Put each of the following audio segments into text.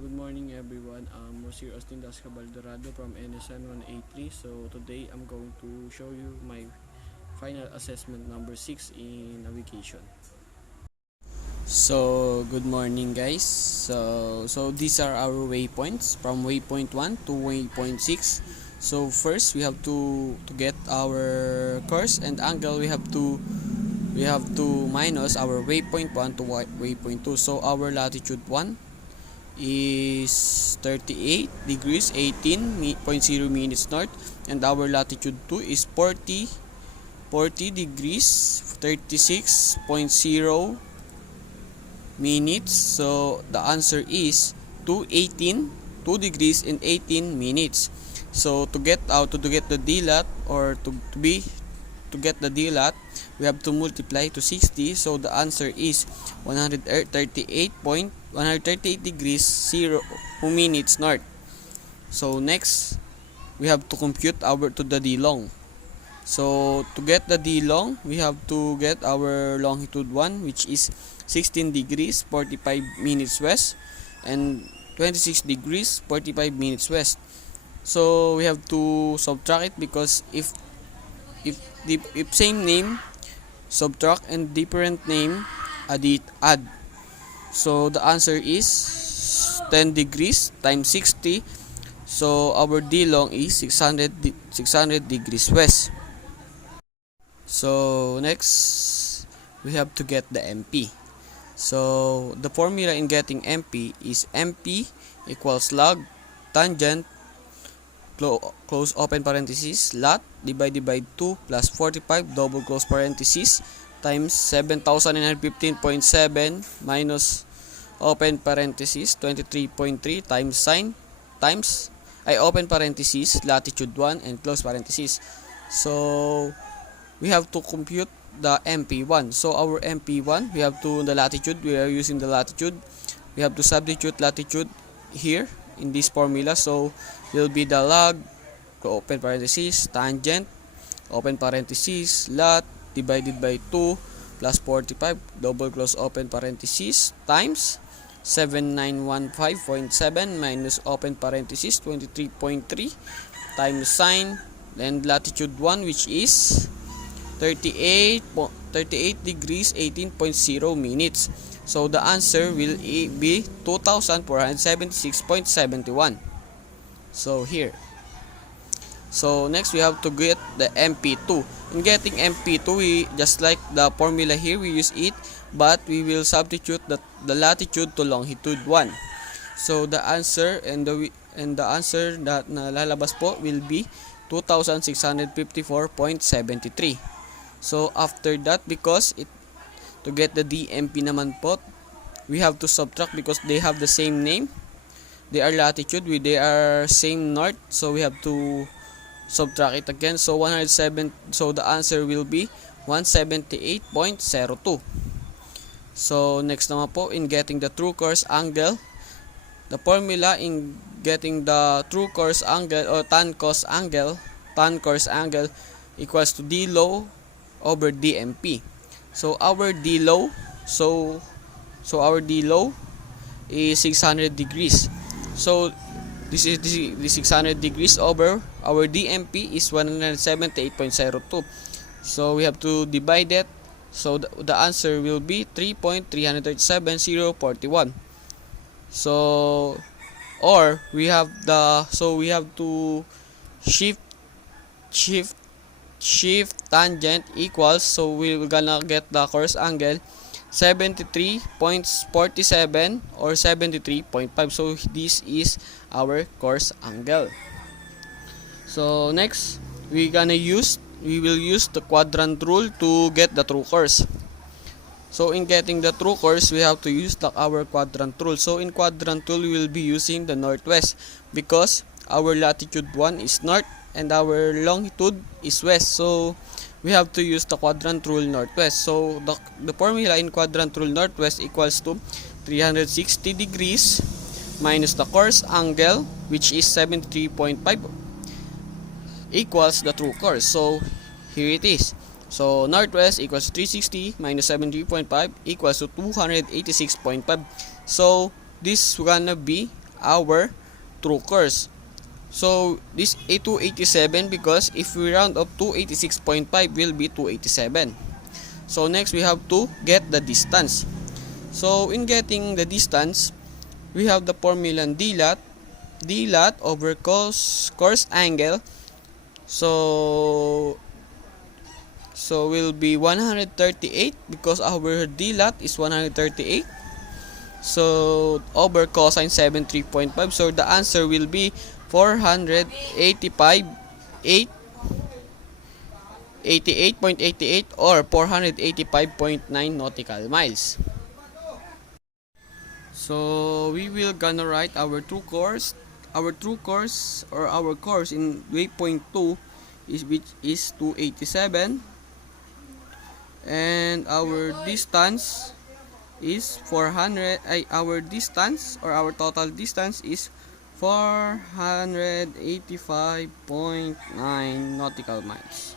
Good morning everyone. I'm Rossir Baldorado from NO.6. So today I'm going to show you my final assessment number 6 in navigation. So good morning guys. So these are our waypoints from waypoint 1 to waypoint 6. So first we have to get our course and angle. We have to minus our waypoint 1 to waypoint 2. So our latitude 1 is 38 degrees 18.0 minutes north, and our latitude 2 is 40 degrees 36.0 minutes. So the answer is 2 degrees and 18 minutes. So to get the DLAT, or to get the DLAT, we have to multiply to 60. So the answer is 138 degrees 0 minutes north. So next, we have to compute to the D long. So to get the D long, we have to get our longitude 1, which is 16 degrees 45 minutes west and 26 degrees 45 minutes west. So we have to subtract it, because if same name, subtract, and different name, add. So the answer is 10 degrees times 60. So our D long is 600 degrees west. So next, we have to get the MP. So the formula in getting MP is MP equals log tangent close open parenthesis lat divided by 2 plus 45 double close parenthesis times 7,915.7 minus open parenthesis 23.3 times sine times open parenthesis latitude 1 and close parenthesis. So we have to compute the MP1. So our MP1, we have to, the latitude, we are using the latitude. We have to substitute latitude here in this formula. So will be the log open parenthesis tangent open parenthesis lat divided by 2 plus 45 double close open parenthesis times 7915.7 minus open parenthesis 23.3 times sine and latitude 1, which is 38 degrees 18.0 minutes. So the answer will be 2476.71. So here. So next, we have to get the MP2. In getting MP2, we just like the formula here, we use it, but we will substitute the latitude to longitude 1. So the answer and the answer that nalalabas po will be 2654.73. So after that, because to get the DMP naman po, we have to subtract, because they have the same name. They are latitude, they are same north, so we have to subtract it again. So 107. So the answer will be 178.02. So next naman po, in getting the true course angle, the formula in getting the true course angle or tan course angle equals to D low over DMP. So our D low, so our D low is 600 degrees. So this is the 600 degrees over our DMP is 178.02. So we have to divide it. So the answer will be 3.337041. So or we have to shift tangent equals, so we're gonna get the course angle 73.47 or 73.5. So this is our course angle. So next, we will use the quadrant rule to get the true course. So in getting the true course, we have to use our quadrant rule. So in quadrant rule, we will be using the northwest, because our latitude 1 is north and our longitude is west. So we have to use the quadrant rule northwest. So the formula in quadrant rule northwest equals to 360 degrees minus the course angle, which is 73.5, equals the true course. So here it is. So northwest equals 360 minus 73.5 equals to 286.5. So this gonna be our true course. So this a 287 because if we round up to 86.5 will be 287. So next we have to get the distance. So in getting the distance, we have the formula d lot over course angle. So will be 138 because our d lot is 138. So over cosine 73.5. So the answer will be 485 88.88 or 485.9 nautical miles. So we will gonna write our true course. Our true course or our course in waypoint 2 is which is 287, and our distance is 400. Our distance or our total distance is 485.9 nautical miles.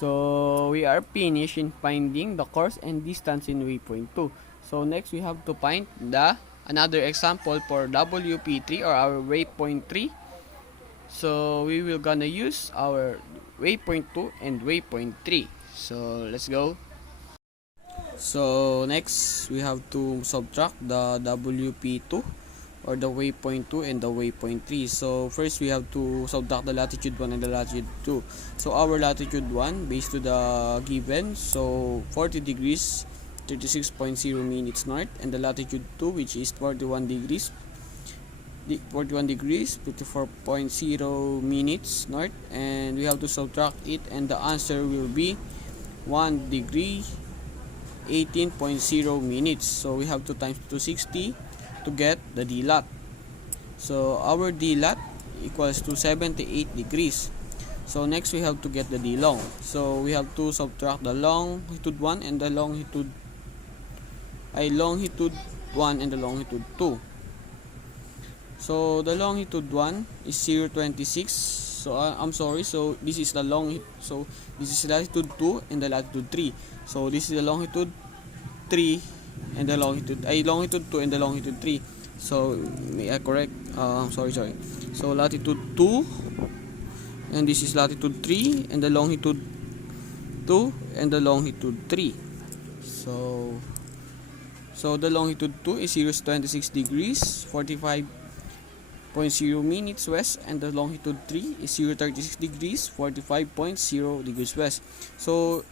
So we are finished in finding the course and distance in waypoint 2. So next we have to find the another example for WP3 or our waypoint 3. So we will gonna use our waypoint 2 and waypoint 3. So let's go. So next we have to subtract the WP2 or the waypoint 2 and the waypoint 3. So first we have to subtract the latitude 1 and the latitude 2. So our latitude 1 based to the given, so 40 degrees 36.0 minutes north, and the latitude 2 which is 41 degrees 54.0 minutes north, and we have to subtract it, and the answer will be 1 degree 18.0 minutes. So we have to times 260 to get the d lot. So our d lot equals to 78 degrees. So next we have to get the d long. So we have to subtract the longitude 1 and the longitude 1 and the longitude 2. So the longitude 1 is 0.26. So I'm sorry. So this is the so this is latitude 2 and the latitude 3. So this is the longitude 3 and the longitude 2 and the longitude 3. So may I correct? Sorry. So latitude 2 and this is latitude 3 and the longitude 2 and the longitude 3. So the longitude 2 is 0.26 degrees 45.0 minutes west, and the longitude 3 is 0.36 degrees 45.0 degrees west. So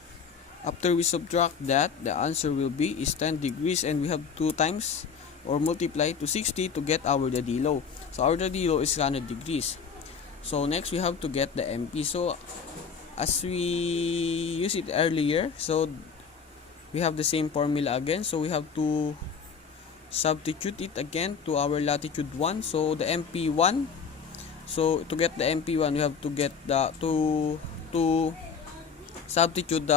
after we subtract that, the answer will be is 10 degrees, and we have 2 times or multiply to 60 to get our d low. So our d low is 100 degrees. So next we have to get the MP. So as we used it earlier, so we have the same formula again. So we have to substitute it again to our latitude 1. So the MP1. So to get the MP1, we have to get the to substitute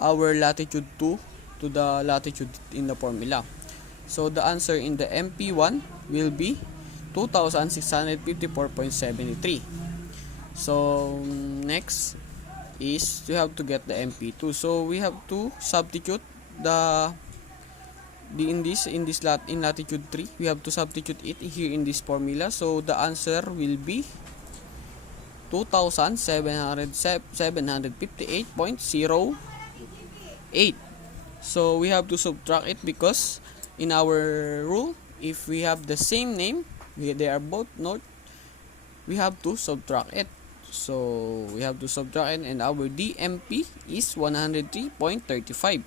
our latitude 2 to the latitude in the formula. So the answer in the MP1 will be 2654.73. So next is we have to get the MP2. So we have to substitute in latitude 3, we have to substitute it here in this formula. So the answer will be 2758.08. So we have to subtract it because in our rule, if we have the same name, they are both north, we have to subtract it. So we have to subtract it, and our DMP is 103.35.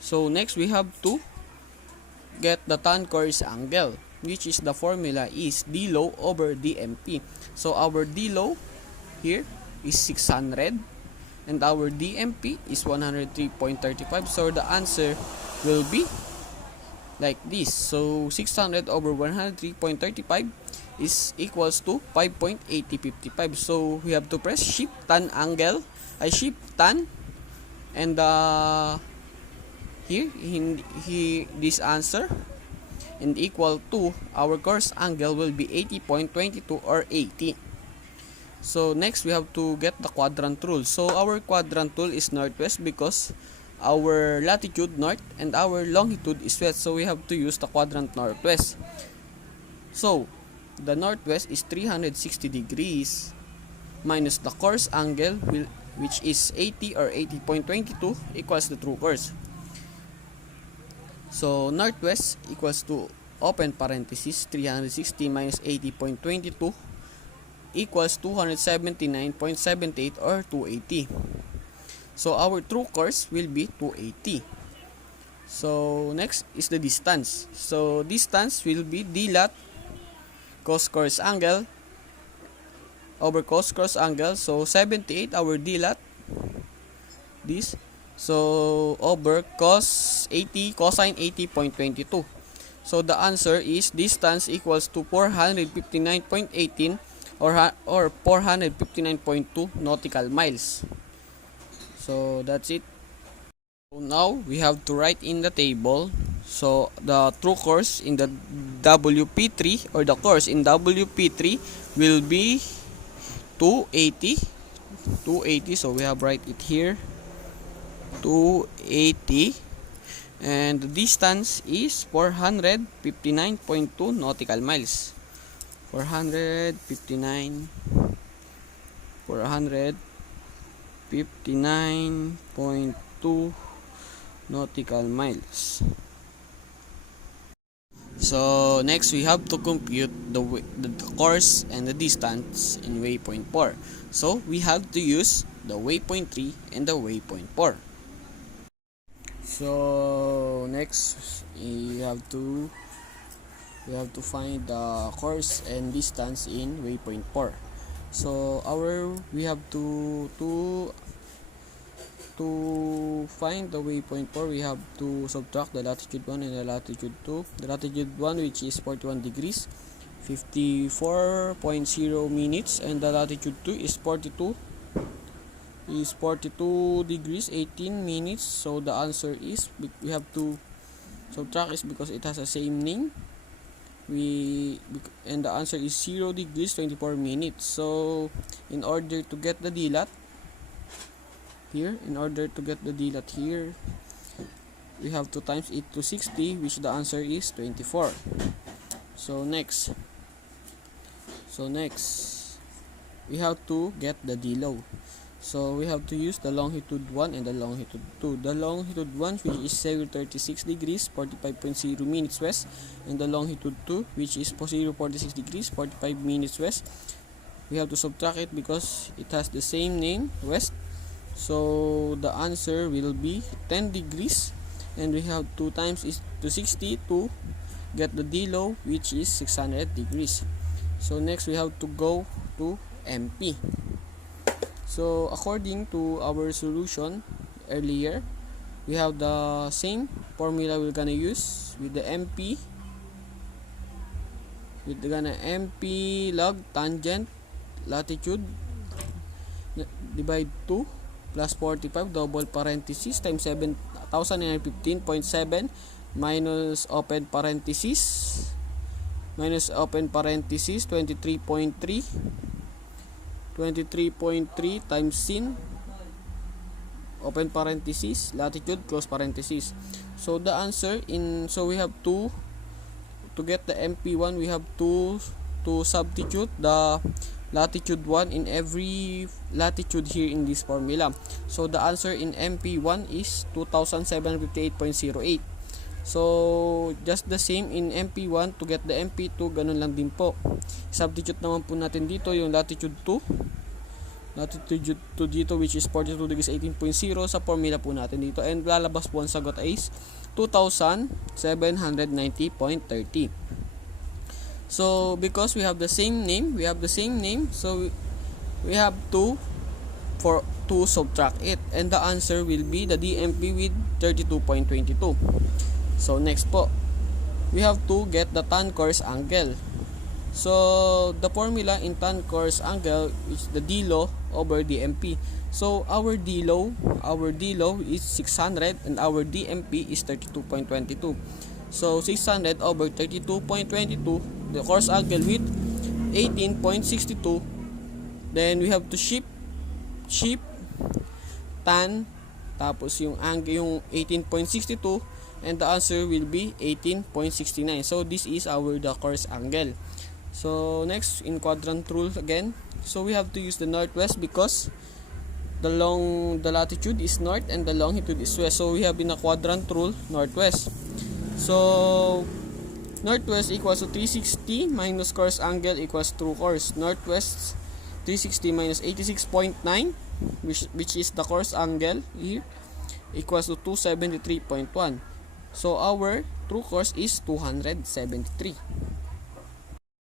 So next we have to get the tan course angle, which is the formula is d low over DMP. So our d low here is 600 and our DMP is 103.35. So the answer will be like this. So 600 over 103.35 is equals to 5.8055. So we have to press shift tan angle, shift tan, and here this answer, and equal to our course angle will be 80.22 or 80. So next we have to get the quadrant rule. So our quadrant rule is northwest because our latitude north and our longitude is west, so we have to use the quadrant northwest. So the northwest is 360 degrees minus the course angle, which is 80 or 80.22, equals the true course. So northwest equals to, open parenthesis, 360 minus 80.22 equals 279.78 or 280. So our true course will be 280. So next is the distance. So distance will be d lot cos course angle over cos course angle. So 78 our d lot, this, so over cos 80 cosine 80.22. So the answer is distance equals to 459.18 or 459.2 nautical miles. So that's it. So now we have to write in the table. So the true course in the WP3, or the course in WP3, will be 280. So we have write it here, 280, and the distance is 459.2 nautical miles. 459.2 nautical miles. So next we have to compute the course and the distance in waypoint 4. So we have to use the waypoint 3 and the waypoint 4. So next we have to find the course and distance in waypoint 4. So we have to find the waypoint 4, we have to subtract the latitude 1 and the latitude 2. The latitude 1, which is 41 degrees 54.0 minutes, and the latitude 2 is 42 degrees 18 minutes. So the answer is, we have to subtract is because it has the same name. And the answer is 0 degrees 24 minutes. So in order to get the d lot here, we have to times it to 60, which the answer is 24. So next we have to get the d low. So we have to use the longitude 1 and the longitude 2. The longitude 1, which is 036 degrees 45.0 minutes west, and the longitude 2, which is 046 degrees 45 minutes west. We have to subtract it because it has the same name, west. So the answer will be 10 degrees, and we have 2 times is to 60 to get the d low, which is 600 degrees. So next we have to go to MP. So according to our solution earlier, we have the same formula we're gonna use with the MP. MP log tangent latitude divide 2 plus 45 double parenthesis times 7,915.7 minus open parenthesis 23.3 times sin open parenthesis latitude close parenthesis. So the answer we have to get the MP1, we have to substitute the latitude 1 in every latitude here in this formula. So the answer in MP1 is 2758.08. So just the same in MP1 to get the MP2, ganun lang din po. Substitute naman po natin dito yung latitude 2 dito, which is 42 degrees 18.0 sa formula po natin dito, and lalabas po ang sagot is 2790.30. So because we have the same name, so we have to subtract it, and the answer will be the DMP with 32.22. So next po, we have to get the tan course angle. So the formula in tan course angle is the d low over DMP. So our d low is 600 and our DMP is 32.22. So 600 over 32.22, the course angle with 18.62. Then we have to shift tan tapos yung angle yung 18.62, and the answer will be 18.69. So this is our the course angle. So next, in quadrant rule again, so we have to use the northwest because the latitude is north and the longitude is west. So we have in a quadrant rule northwest. So northwest equals to 360 minus course angle equals true course. Northwest 360 minus 86.9, which is the course angle here, equals to 273.1. So our true course is 273.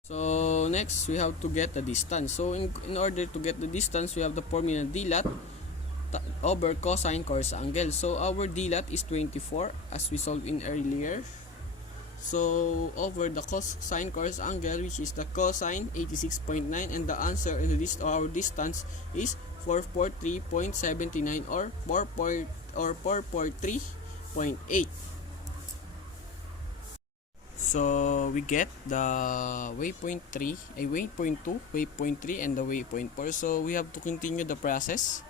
So next, we have to get the distance. So in order to get the distance, we have the formula d lat over cosine course angle. So our d lat is 24 as we solved in earlier. So over the cosine course angle, which is the cosine 86.9, and the answer in our distance is 443.79 or 443.8. So we get the waypoint 3, waypoint 2, waypoint 3, and the waypoint 4. So we have to continue the process.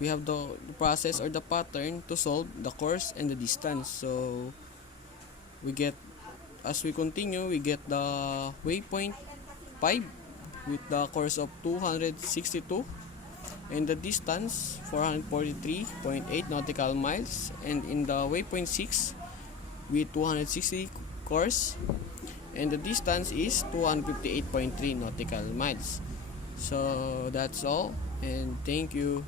We have the process or the pattern to solve the course and the distance. So we get, as we continue, we get the waypoint 5 with the course of 262 and the distance 443.8 nautical miles, and in the waypoint 6 with 260 course and the distance is 258.3 nautical miles. So that's all, and thank you.